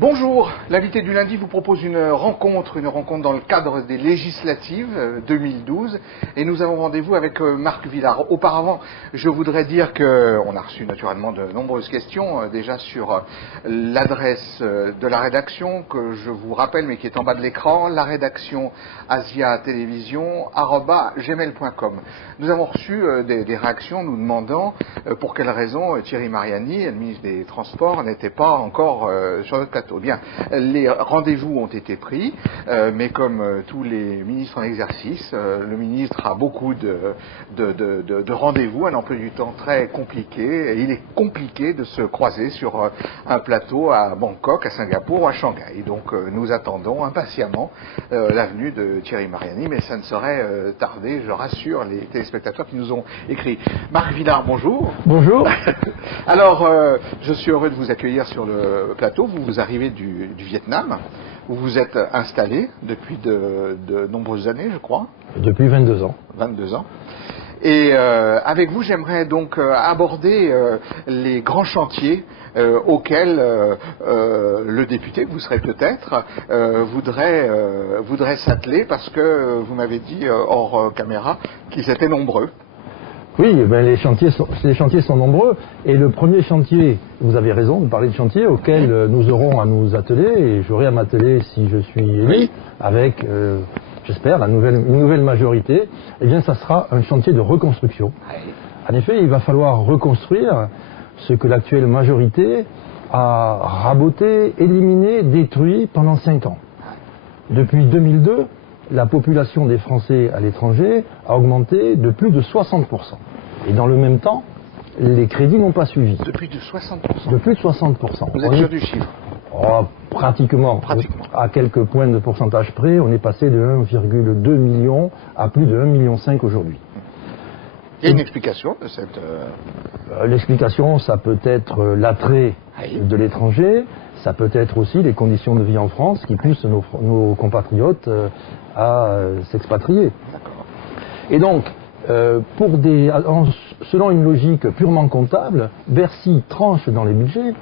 Bonjour, l'invité du lundi vous propose une rencontre dans le cadre des législatives 2012 et nous avons rendez-vous avec Marc Villard. Auparavant, je voudrais dire qu'on a reçu naturellement de nombreuses questions déjà sur l'adresse de la rédaction que je vous rappelle mais qui est en bas de l'écran, la rédaction asiatelevision@gmail.com. Nous avons reçu des réactions nous demandant pour quelles raisons Thierry Mariani, le ministre des Transports, n'était pas encore sur notre plateau. Bien, les rendez-vous ont été pris, mais comme tous les ministres en exercice, le ministre a beaucoup de rendez-vous, un emploi du temps très compliqué, et il est compliqué de se croiser sur un plateau à Bangkok, à Singapour ou à Shanghai. Donc nous attendons impatiemment la venue de Thierry Mariani, mais ça ne saurait tarder, je rassure les téléspectateurs qui nous ont écrit. Marc Villard, bonjour. Bonjour. Alors, je suis heureux de vous accueillir sur le plateau. Vous arrivez du Vietnam, où vous êtes installé depuis de nombreuses années, je crois. Depuis 22 ans. 22 ans. Et avec vous, j'aimerais donc aborder les grands chantiers auxquels le député, que vous serez peut-être, voudrait s'atteler, parce que vous m'avez dit hors caméra qu'ils étaient nombreux. Oui, ben les chantiers sont nombreux. Et le premier chantier, vous avez raison de parler de chantier, auquel nous aurons à nous atteler, et j'aurai à m'atteler si je suis élu, avec, j'espère, une nouvelle majorité, eh bien ça sera un chantier de reconstruction. En effet, il va falloir reconstruire ce que l'actuelle majorité a raboté, éliminé, détruit pendant 5 ans. Depuis 2002, la population des Français à l'étranger a augmenté de plus de 60%. Et dans le même temps, les crédits n'ont pas suivi. De plus de 60%. De plus de 60%. Vous êtes sûr du chiffre? Pratiquement. À quelques points de pourcentage près, on est passé de 1,2 million à plus de 1,5 million aujourd'hui. Il y a une explication de cette... L'explication, ça peut être l'attrait de l'étranger, ça peut être aussi les conditions de vie en France qui poussent nos compatriotes à s'expatrier. Et donc, selon une logique purement comptable, Bercy tranche dans les budgets.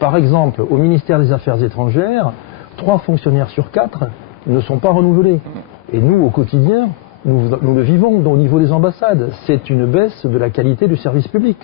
Par exemple, au ministère des Affaires étrangères, 3 fonctionnaires sur 4 ne sont pas renouvelés. Et nous, au quotidien, nous le vivons au niveau des ambassades. C'est une baisse de la qualité du service public.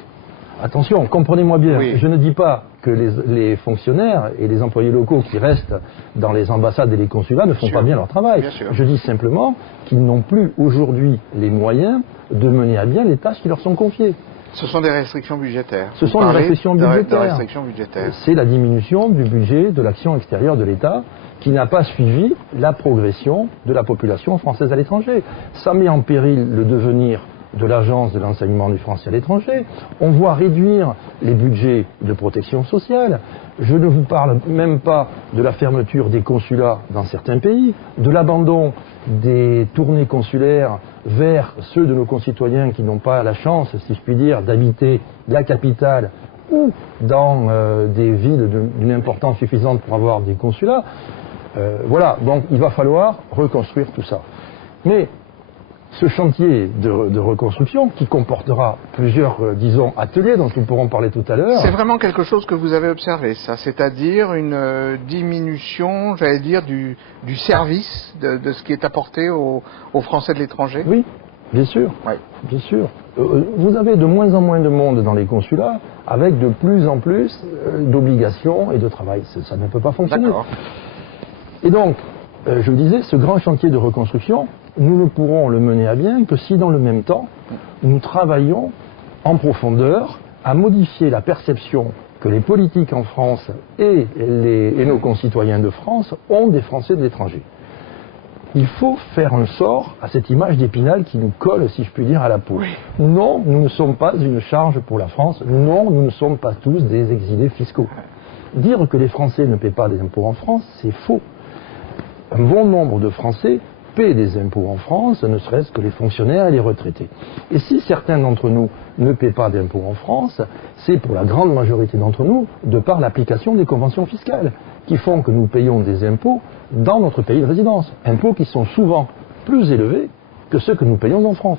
Attention, comprenez-moi bien, je ne dis pas que les fonctionnaires et les employés locaux qui restent dans les ambassades et les consulats ne font pas bien leur travail. Je dis simplement qu'ils n'ont plus aujourd'hui les moyens de mener à bien les tâches qui leur sont confiées. Ce sont des restrictions budgétaires. Ce sont des restrictions budgétaires. C'est la diminution du budget de l'action extérieure de l'État qui n'a pas suivi la progression de la population française à l'étranger. Ça met en péril le devenir de l'Agence de l'enseignement du français à l'étranger. On voit réduire les budgets de protection sociale. Je ne vous parle même pas de la fermeture des consulats dans certains pays, de l'abandon des tournées consulaires vers ceux de nos concitoyens qui n'ont pas la chance, si je puis dire, d'habiter la capitale ou dans des villes d'une importance suffisante pour avoir des consulats. Voilà, donc il va falloir reconstruire tout ça. Mais ce chantier de reconstruction, qui comportera plusieurs, ateliers dont nous pourrons parler tout à l'heure... C'est vraiment quelque chose que vous avez observé, ça, c'est-à-dire une diminution, j'allais dire, du service de ce qui est apporté aux Français de l'étranger? Oui, bien sûr, bien sûr. Vous avez de moins en moins de monde dans les consulats, avec de plus en plus d'obligations et de travail. Ça ne peut pas fonctionner. D'accord. Et donc, je vous disais, ce grand chantier de reconstruction, nous ne pourrons le mener à bien que si dans le même temps, nous travaillons en profondeur à modifier la perception que les politiques en France et nos concitoyens de France ont des Français de l'étranger. Il faut faire un sort à cette image d'Épinal qui nous colle, si je puis dire, à la peau. Non, nous ne sommes pas une charge pour la France. Non, nous ne sommes pas tous des exilés fiscaux. Dire que les Français ne paient pas des impôts en France, c'est faux. Un bon nombre de Français paient des impôts en France, ne serait-ce que les fonctionnaires et les retraités. Et si certains d'entre nous ne paient pas d'impôts en France, c'est pour la grande majorité d'entre nous de par l'application des conventions fiscales qui font que nous payons des impôts dans notre pays de résidence. Impôts qui sont souvent plus élevés que ceux que nous payons en France.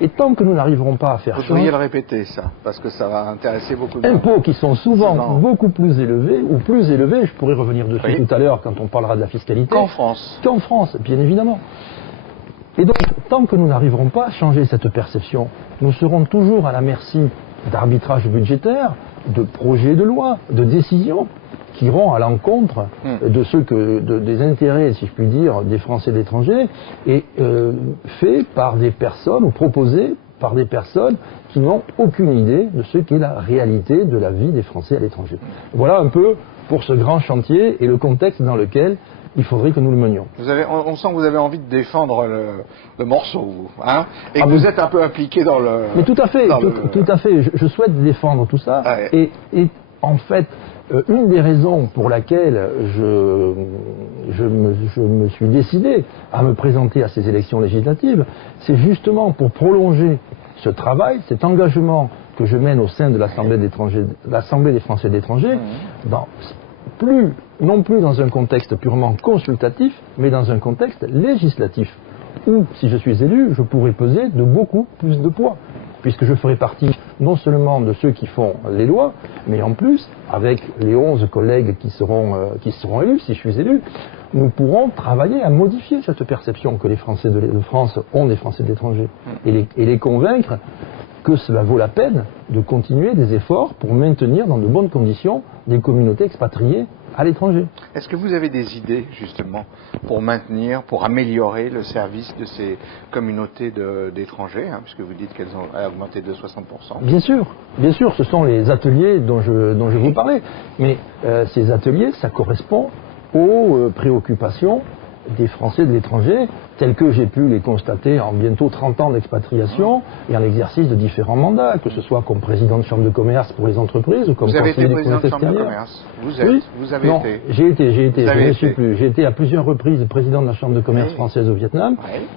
Et tant que nous n'arriverons pas à faire Vous changer... devriez le répéter, ça, parce que ça va intéresser beaucoup de gens. Impôts qui sont souvent beaucoup plus élevés, ou plus élevés, je pourrais revenir dessus tout à l'heure quand on parlera de la fiscalité. Qu'en France. Qu'en France, bien évidemment. Et donc, tant que nous n'arriverons pas à changer cette perception, nous serons toujours à la merci d'arbitrages budgétaires, de projets de loi, de décisions qui iront à l'encontre de des intérêts, si je puis dire, des Français de l'étranger, et faits par des personnes, ou proposés par des personnes qui n'ont aucune idée de ce qu'est la réalité de la vie des Français à l'étranger. Voilà un peu pour ce grand chantier et le contexte dans lequel il faudrait que nous le menions. On sent que vous avez envie de défendre le morceau, vous, hein, et que vous êtes un peu impliqué dans le... Mais tout à fait, tout à fait. Je souhaite défendre tout ça. Ah ouais. Et en fait, une des raisons pour laquelle je me suis décidé à me présenter à ces élections législatives, c'est justement pour prolonger ce travail, cet engagement que je mène au sein de l'Assemblée des Français de l'étranger, non plus dans un contexte purement consultatif, mais dans un contexte législatif, où, si je suis élu, je pourrai peser de beaucoup plus de poids, puisque je ferai partie non seulement de ceux qui font les lois, mais en plus, avec les 11 collègues qui seront élus, si je suis élu, nous pourrons travailler à modifier cette perception que les Français de France ont des Français de l'étranger, et les convaincre que cela vaut la peine de continuer des efforts pour maintenir dans de bonnes conditions des communautés expatriées à l'étranger. Est-ce que vous avez des idées, justement, pour maintenir, pour améliorer le service de ces communautés d'étrangers, hein, puisque vous dites qu'elles ont augmenté de 60%? Bien sûr, ce sont les ateliers dont je vous parlais. Mais ces ateliers, ça correspond aux préoccupations des Français de l'étranger, tels que j'ai pu les constater en bientôt 30 ans d'expatriation et en exercice de différents mandats, que ce soit comme président de chambre de commerce pour les entreprises ou comme conseiller des communautés extérieures. Vous avez été. J'ai été, je ne suis plus. J'ai été à plusieurs reprises président de la chambre de commerce française au Vietnam,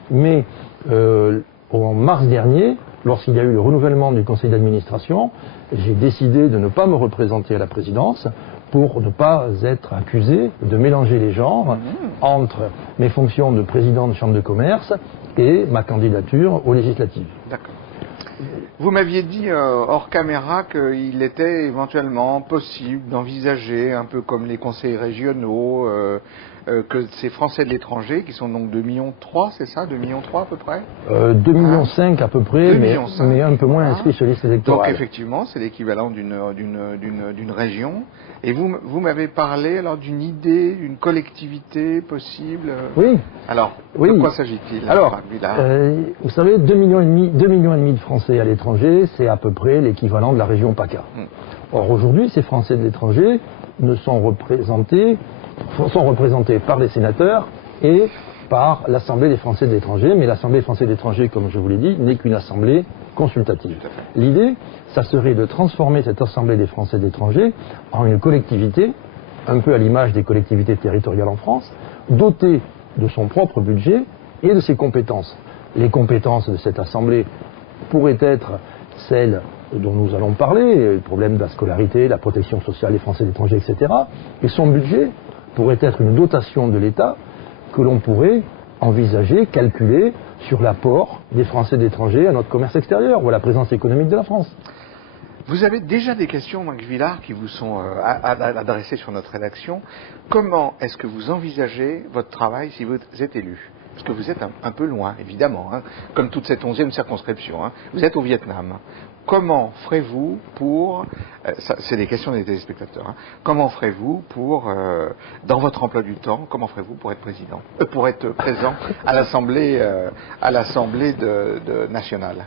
mais en mars dernier, lorsqu'il y a eu le renouvellement du conseil d'administration, j'ai décidé de ne pas me représenter à la présidence pour ne pas être accusé de mélanger les genres entre mes fonctions de président de chambre de commerce et ma candidature aux législatives. D'accord. Vous m'aviez dit hors caméra qu'il était éventuellement possible d'envisager, un peu comme les conseils régionaux, que ces Français de l'étranger, qui sont donc 2,3 millions, c'est ça, 2,3 millions à peu près 2,5 millions à peu près, mais un peu moins inscrits sur les listes électorales. Donc effectivement, c'est l'équivalent d'une région. Et vous m'avez parlé alors d'une idée, d'une collectivité possible. Oui. Alors, de quoi s'agit-il? Alors, vous savez, 2,5 millions de Français à l'étranger, c'est à peu près l'équivalent de la région PACA. Or aujourd'hui, ces Français de l'étranger sont représentés par les sénateurs et par l'Assemblée des Français de l'étranger, mais l'Assemblée des Français de l'étranger, comme je vous l'ai dit, n'est qu'une assemblée consultative. L'idée, ça serait de transformer cette Assemblée des Français de l'étranger en une collectivité, un peu à l'image des collectivités territoriales en France, dotée de son propre budget et de ses compétences. Les compétences de cette Assemblée pourraient être celles dont nous allons parler, le problème de la scolarité, la protection sociale des Français de l'étranger, etc. Et son budget pourrait être une dotation de l'État que l'on pourrait envisager, calculer sur l'apport des Français d'étrangers à notre commerce extérieur ou à la présence économique de la France. Vous avez déjà des questions, Marc Villard, qui vous sont adressées sur notre rédaction. Comment est-ce que vous envisagez votre travail si vous êtes élu? Parce que vous êtes un peu loin, évidemment, hein, comme toute cette 11e circonscription. Hein. Vous êtes au Vietnam. Comment ferez-vous pour... c'est des questions des téléspectateurs. Hein, comment ferez-vous pour, dans votre emploi du temps, comment ferez-vous pour être président, pour être présent à l'Assemblée nationale?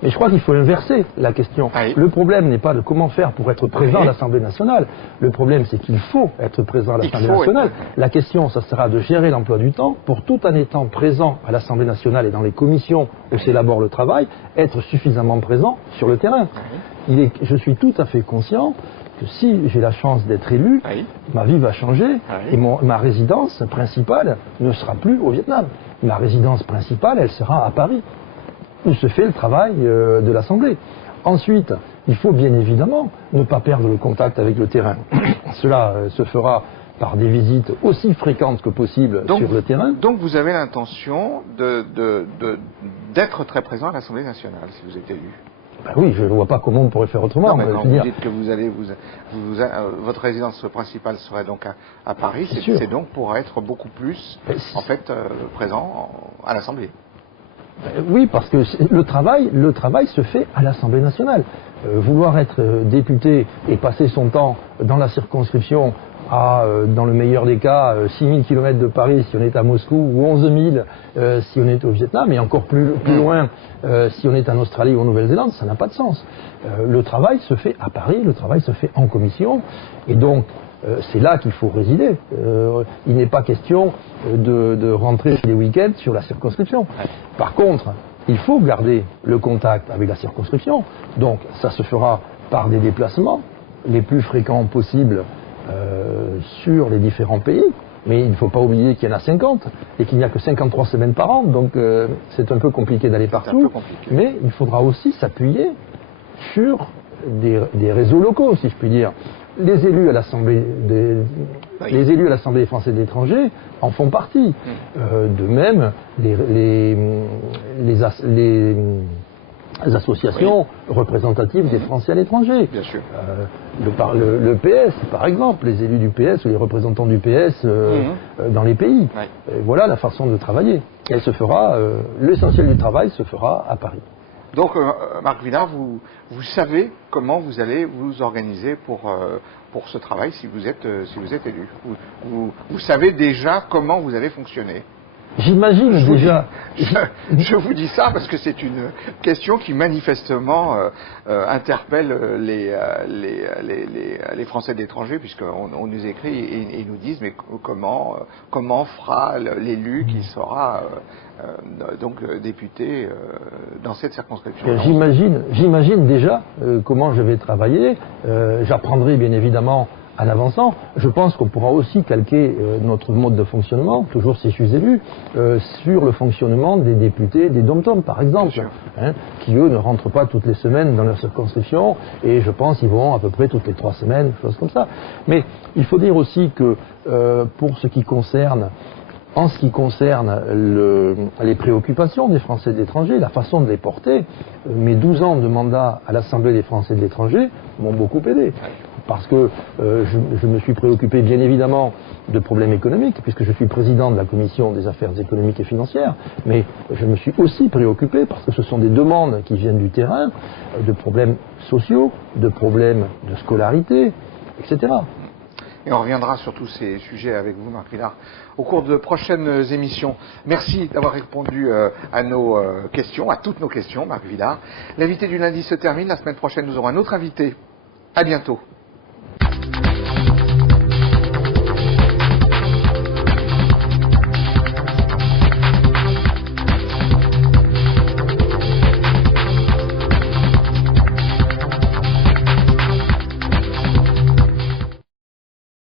Mais je crois qu'il faut inverser la question. Oui. Le problème n'est pas de comment faire pour être présent à l'Assemblée nationale. Le problème, c'est qu'il faut être présent à l'Assemblée nationale. La question, ça sera de gérer l'emploi du temps pour, tout en étant présent à l'Assemblée nationale et dans les commissions où s'élabore le travail, être suffisamment présent sur le terrain. Je suis tout à fait conscient que si j'ai la chance d'être élu, ma vie va changer et ma résidence principale ne sera plus au Vietnam. Ma résidence principale, elle sera à Paris, où se fait le travail de l'Assemblée. Ensuite, il faut bien évidemment ne pas perdre le contact avec le terrain. Cela se fera par des visites aussi fréquentes que possible sur le terrain. Donc vous avez l'intention d'être très présent à l'Assemblée nationale si vous êtes élu? Ben oui, je ne vois pas comment on pourrait faire autrement. Non, mais quand vous dites que vous allez, votre résidence principale serait donc à Paris, c'est donc pour être beaucoup plus, en fait, présent à l'Assemblée. Oui, parce que le travail se fait à l'Assemblée nationale. Vouloir être député et passer son temps dans la circonscription à, dans le meilleur des cas, 6000 km de Paris si on est à Moscou, ou 11 000 si on est au Vietnam, et encore plus loin si on est en Australie ou en Nouvelle-Zélande, ça n'a pas de sens. Le travail se fait à Paris, le travail se fait en commission, et donc c'est là qu'il faut résider. Il n'est pas question de rentrer les week-ends sur la circonscription. Par contre, il faut garder le contact avec la circonscription, donc ça se fera par des déplacements les plus fréquents possibles sur les différents pays, mais il ne faut pas oublier qu'il y en a 50 et qu'il n'y a que 53 semaines par an, donc c'est un peu compliqué d'aller partout, mais il faudra aussi s'appuyer sur des réseaux locaux, si je puis dire. Les élus à l'Assemblée des Français de l'étranger en font partie. De même, les associations représentatives des Français à l'étranger. Bien sûr. Le PS, par exemple, les élus du PS ou les représentants du PS dans les pays. Voilà la façon de travailler. Elle se fera, l'essentiel du travail se fera à Paris. Donc, Marc Villard, vous savez comment vous allez vous organiser pour ce travail si vous êtes élu. Vous savez déjà comment vous allez fonctionner. J'imagine déjà. Je vous dis ça parce que c'est une question qui manifestement interpelle les Français de l'étranger, puisqu'on nous écrit et nous disent mais comment fera l'élu qui sera donc député dans cette circonscription. J'imagine déjà comment je vais travailler. J'apprendrai bien évidemment en avançant. Je pense qu'on pourra aussi calquer notre mode de fonctionnement, toujours si je suis élu, sur le fonctionnement des députés des DOM-TOM, par exemple, qui eux ne rentrent pas toutes les semaines dans leur circonscription, et je pense qu'ils vont à peu près toutes les 3 semaines, choses comme ça. Mais il faut dire aussi que en ce qui concerne les préoccupations des Français de l'étranger, la façon de les porter, mes 12 ans de mandat à l'Assemblée des Français de l'étranger m'ont beaucoup aidé. Parce que je me suis préoccupé bien évidemment de problèmes économiques, puisque je suis président de la Commission des affaires économiques et financières, mais je me suis aussi préoccupé parce que ce sont des demandes qui viennent du terrain, de problèmes sociaux, de problèmes de scolarité, etc. Et on reviendra sur tous ces sujets avec vous, Marc Villard, au cours de prochaines émissions. Merci d'avoir répondu à nos questions, à toutes nos questions, Marc Villard. L'invité du lundi se termine. La semaine prochaine, nous aurons un autre invité. À bientôt.